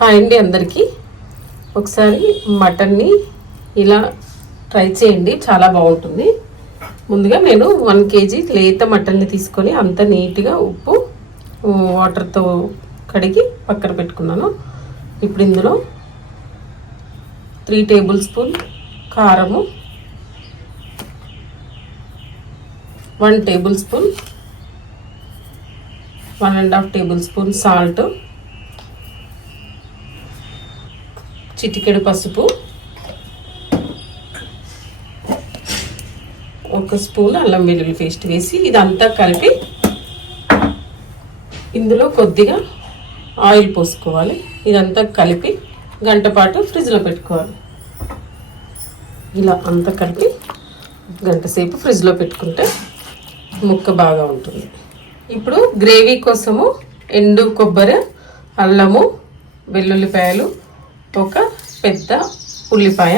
Hi అండి అందరికీ. ఒకసారి మటన్ని ఇలా ట్రై చేయండి చాలా బాగుంటుంది. ముందుగా నేను వన్ కేజీ లేత మటన్ని తీసుకొని అంత నీట్గా ఉప్పు వాటర్తో కడిగి పక్కన పెట్టుకున్నాను. ఇప్పుడు ఇందులో త్రీ టేబుల్ స్పూన్ కారము one table spoon one and half table spoon salt చిటికెడు పసుపు. ఒక స్పూన్ అల్లం వెల్లుల్లి పేస్ట్ వేసి ఇదంతా కలిపి ఇందులో కొద్దిగా ఆయిల్ పోసుకోవాలి. ఇదంతా కలిపి గంట పాటు ఫ్రిడ్జ్లో పెట్టుకోవాలి. ఇలా అంతా కలిపి గంట సేపు ఫ్రిడ్జ్లో పెట్టుకుంటే ముక్క బాగా ఉంటుంది. ఇప్పుడు గ్రేవీ కోసము ఎండు కొబ్బరి అల్లము వెల్లుల్లిపాయలు ఒక పెద్ద ఉల్లిపాయ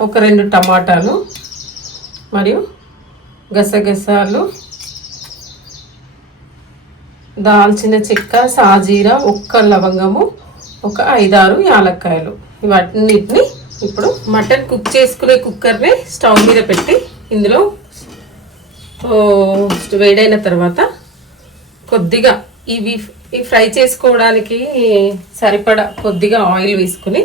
ఒక రెండు టమాటాలు మరియు గసగసాలు దాల్చిన చెక్క సాజీర ఒక్క లవంగము ఒక ఐదారు యాలక్కాయలు. ఇవన్నిటిని ఇప్పుడు మటన్ కుక్ చేసుకునే కుక్కర్ని స్టవ్ మీద పెట్టి ఇందులో వేడైన తర్వాత కొద్దిగా ఇవి ఈ ఫ్రై చేసుకోవడానికి సరిపడా కొద్దిగా ఆయిల్ వేసుకుని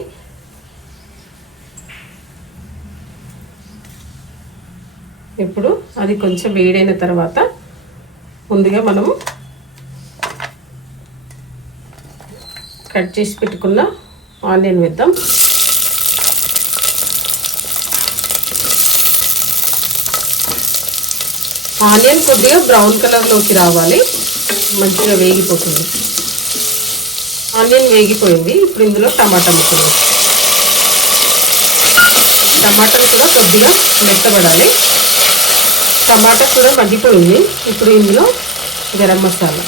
ఇప్పుడు అది కొంచెం వేడైన తర్వాత ముందుగా మనము కట్ చేసి పెట్టుకున్న ఆనియన్ వేద్దాం. ఆనియన్ కొద్దిగా బ్రౌన్ కలర్లోకి రావాలి. మంచిగా వేగిపోతుంది. ఆనియన్ వేగిపోయింది. ఇప్పుడు ఇందులో టమాటా ముక్కలు టమాటాలు కూడా కొద్దిగా మెత్తబడాలి. టమాటా కూడా మగ్గిపోయింది. ఇప్పుడు ఇందులో గరం మసాలా.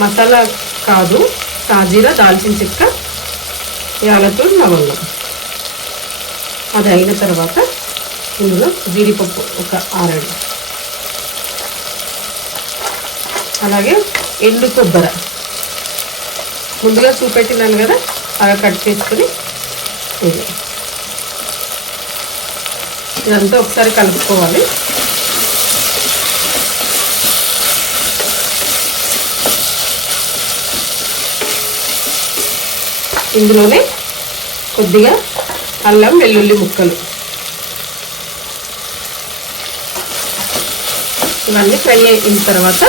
మసాలా కాదు సాజీరా దాల్చిన చెక్క యాలకులు లవంగం. అది అయిన తర్వాత ఇందులో జీడిపప్పు ఒక ఆరేడు అలాగే ఎండు కొబ్బరి. ముందుగా చూపెట్టినాను కదా అలా కట్ చేసుకుని ఇదంతా ఒకసారి కలుపుకోవాలి. ఇందులోనే కొద్దిగా అల్లం వెల్లుల్లి ముక్కలు. ఇవన్నీ ఫ్రై అయిన తర్వాత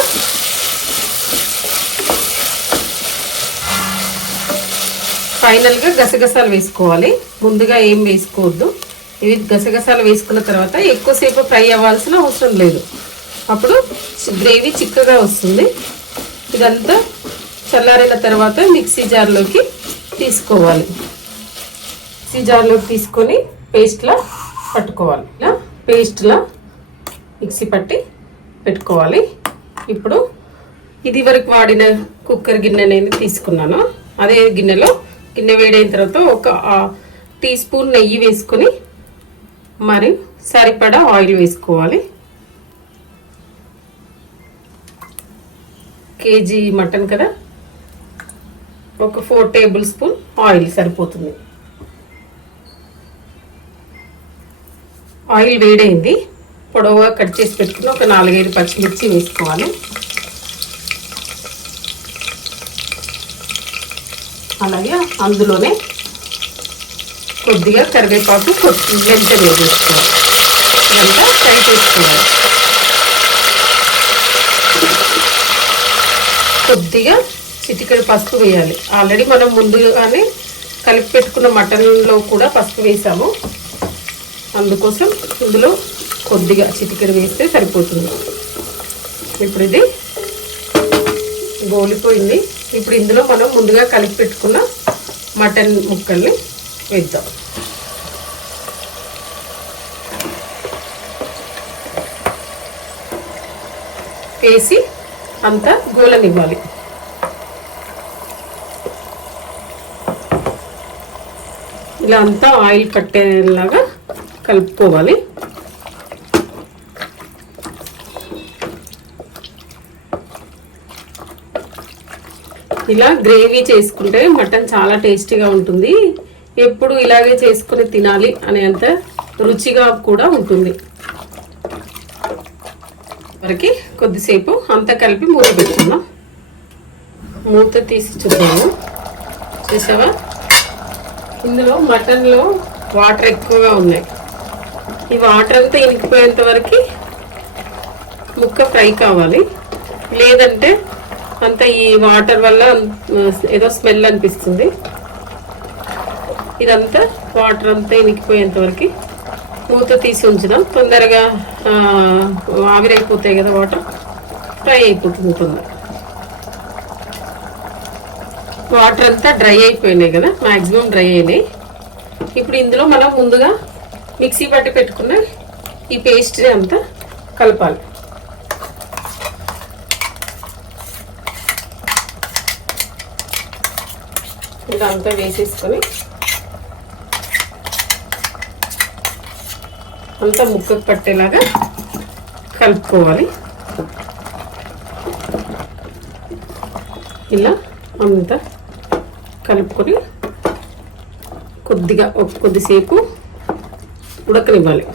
ఫైనల్గా గసగసాలు వేసుకోవాలి. ముందుగా ఏం వేసుకోవద్దు. ఇవి గసగసాలు వేసుకున్న తర్వాత ఎక్కువసేపు ఫ్రై అవ్వాల్సిన అవసరం లేదు. అప్పుడు గ్రేవీ చిక్కగా వస్తుంది. ఇదంతా చల్లారిన తర్వాత మిక్సీ జార్లోకి తీసుకోవాలి. మిక్సీ జార్లోకి తీసుకొని పేస్ట్లా పట్టుకోవాలి. ఇలా పేస్ట్లా మిక్సీ పట్టి పెట్టుకోవాలి. ఇప్పుడు ఇది వరకు వాడిన కుక్కర్ గిన్నె నేను తీసుకున్నాను. అదే గిన్నెలో గిన్నె వేడైన తర్వాత ఒక టీ స్పూన్ నెయ్యి వేసుకొని మరి సరిపడా ఆయిల్ వేసుకోవాలి. కేజీ మటన్ కదా? ఒక ఫోర్ టేబుల్ స్పూన్ ఆయిల్ సరిపోతుంది. ఆయిల్ వేడైంది. పొడవుగా కట్ చేసి పెట్టుకుని ఒక నాలుగైదు పచ్చిమిర్చి వేసుకోవాలి. అలాగే అందులోనే కొద్దిగా కరివేపాకు మెంత వేసేసుకోవాలి ఇదంతా ఫ్రై చేసుకోవాలి. కొద్దిగా చిటికెడు పసుపు వేయాలి. ఆల్రెడీ మనం ముందుగానే కలిపి పెట్టుకున్న మటన్లో కూడా పసుపు వేసాము. అందుకోసం ఇందులో కొద్దిగా చిటికెడు వేస్తే సరిపోతుంది. ఇప్పుడు ఇది గోలిపోయింది. ఇప్పుడు ఇందులో మనం ముందుగా కలిపి పెట్టుకున్న మటన్ ముక్కల్ని వేద్దాం. వేసి అంతా గోలనివ్వాలి. ఇలా అంతా ఆయిల్ కట్టేలాగా కలుపుకోవాలి. ఇలా గ్రేవీ చేసుకుంటే మటన్ చాలా టేస్టీగా ఉంటుంది. ఎప్పుడు ఇలాగే చేసుకుని తినాలి అనేంత రుచిగా కూడా ఉంటుంది. వరకు కొద్దిసేపు అంతా కలిపి మూత పెట్టుకుందాం. మూత తీసి చూద్దాము. చూసావా? ఇందులో మటన్లో వాటర్ ఎక్కువగా ఉన్నాయి. ఈ వాటర్ అంతా ఇనికిపోయేంత వరకు ముక్క ఫ్రై కావాలి. లేదంటే అంతా ఈ వాటర్ వల్ల ఏదో స్మెల్ అనిపిస్తుంది. ఇదంతా వాటర్ అంతా ఇనికిపోయేంత వరకు మూత తీసి ఉంచుదాం. తొందరగా ఆవిరైపోతాయి కదా వాటర్. ఫ్రై అయిపోతుంది తొందర వాటర్ అంతా డ్రై అయిపోయినాయి కదా మ్యాక్సిమం డ్రై అయినాయి. ఇప్పుడు ఇందులో మనం ముందుగా మిక్సీ పట్టి పెట్టుకున్న ఈ పేస్ట్ని అంతా కలపాలి. ఇదంతా వేసేసుకొని అంతా ముక్కకు పట్టేలాగా కలుపుకోవాలి. ఇలా అంతా కలుపుకొని కొద్దిగా ఒక కొద్దిసేపు ఉడకనివ్వాలి.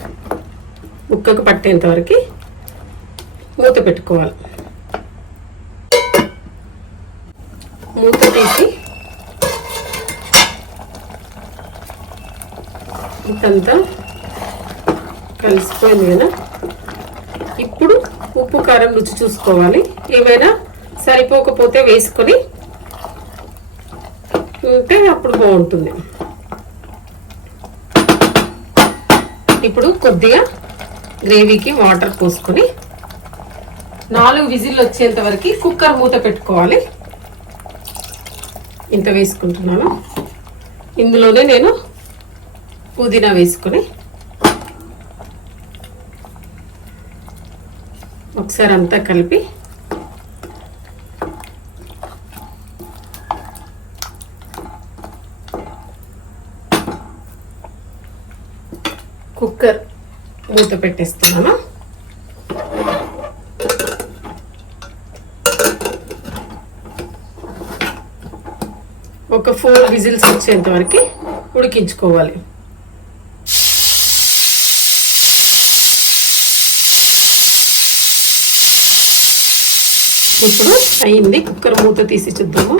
ముక్కకు పట్టేంతవరకు మూత పెట్టుకోవాలి. మూత తీసి ఇదంతా కలిసిపోయింది కదా. ఇప్పుడు ఉప్పు కారం రుచి చూసుకోవాలి. ఏమైనా సరిపోకపోతే వేసుకొని ఉంటే అప్పుడు బాగుంటుంది. ఇప్పుడు కొద్దిగా గ్రేవీకి వాటర్ పోసుకొని నాలుగు విజిల్లు వచ్చేంత వరకు కుక్కర్ మూత పెట్టుకోవాలి. ఇంత వేసుకుంటున్నాను. ఇందులోనే నేను పుదీనా వేసుకొని ఒకసారి అంతా కలిపి కుక్కర్ మూత పెట్టేస్తున్నాను. ఒక ఫోర్ విజిల్స్ వచ్చేంత వరకు ఉడికించుకోవాలి. ఇప్పుడు అయింది కుక్కర్ మూత తీసి చూద్దాము.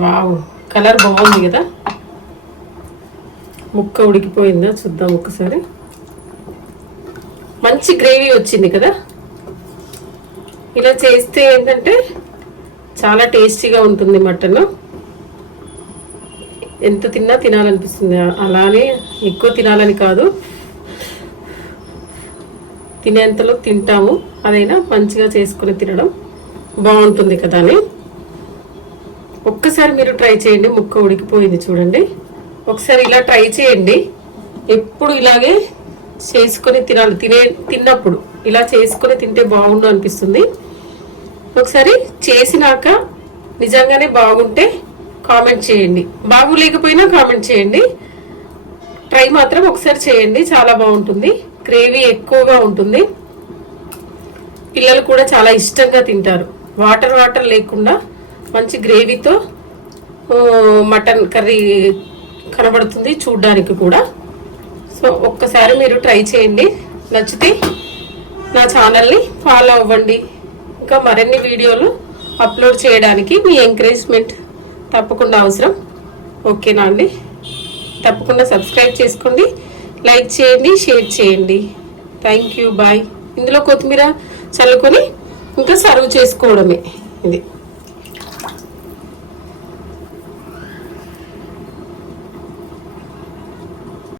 వావ్ కలర్ బాగుంది కదా. ముక్క ఉడికిపోయిందా చూద్దాం ఒకసారి మంచి గ్రేవీ వచ్చింది కదా. ఇలా చేస్తే ఏంటంటే చాలా టేస్టీగా ఉంటుంది మటన్. ఎంత తిన్నా తినాలనిపిస్తుంది. అలానే ఎక్కువ తినాలని కాదు. తినేంతలో తింటాము. అదైనా మంచిగా చేసుకుని తినడం బాగుంటుంది కదా అని. ఒక్కసారి మీరు ట్రై చేయండి. ముక్క ఉడికిపోయింది చూడండి. ఒకసారి ఇలా ట్రై చేయండి. ఎప్పుడు ఇలాగే చేసుకొని తినాలి. తినే తిన్నప్పుడు ఇలా చేసుకొని తింటే బాగుండు అనిపిస్తుంది. ఒకసారి చేసినాక నిజంగానే బాగుంటే కామెంట్ చేయండి. బాగులేకపోయినా కామెంట్ చేయండి. ట్రై మాత్రం ఒకసారి చేయండి. చాలా బాగుంటుంది. గ్రేవీ ఎక్కువగా ఉంటుంది. పిల్లలు కూడా చాలా ఇష్టంగా తింటారు. వాటర్ వాటర్ లేకుండా మంచి గ్రేవీతో మటన్ కర్రీ కనబడుతుంది చూడ్డానికి కూడా. సో ఒక్కసారి మీరు ట్రై చేయండి. నచ్చితే నా ఛానల్ని ఫాలో అవ్వండి. ఇంకా మరిన్ని వీడియోలు అప్లోడ్ చేయడానికి మీ ఎంకరేజ్మెంట్ తప్పకుండా అవసరం. ఓకేనా అండి? తప్పకుండా సబ్స్క్రైబ్ చేసుకోండి. లైక్ చేయండి షేర్ చేయండి. థ్యాంక్ యూ బాయ్ ఇందులో కొత్తిమీర చల్లుకొని ఇంకా సర్వ్ చేసుకోవడమే. ఇది.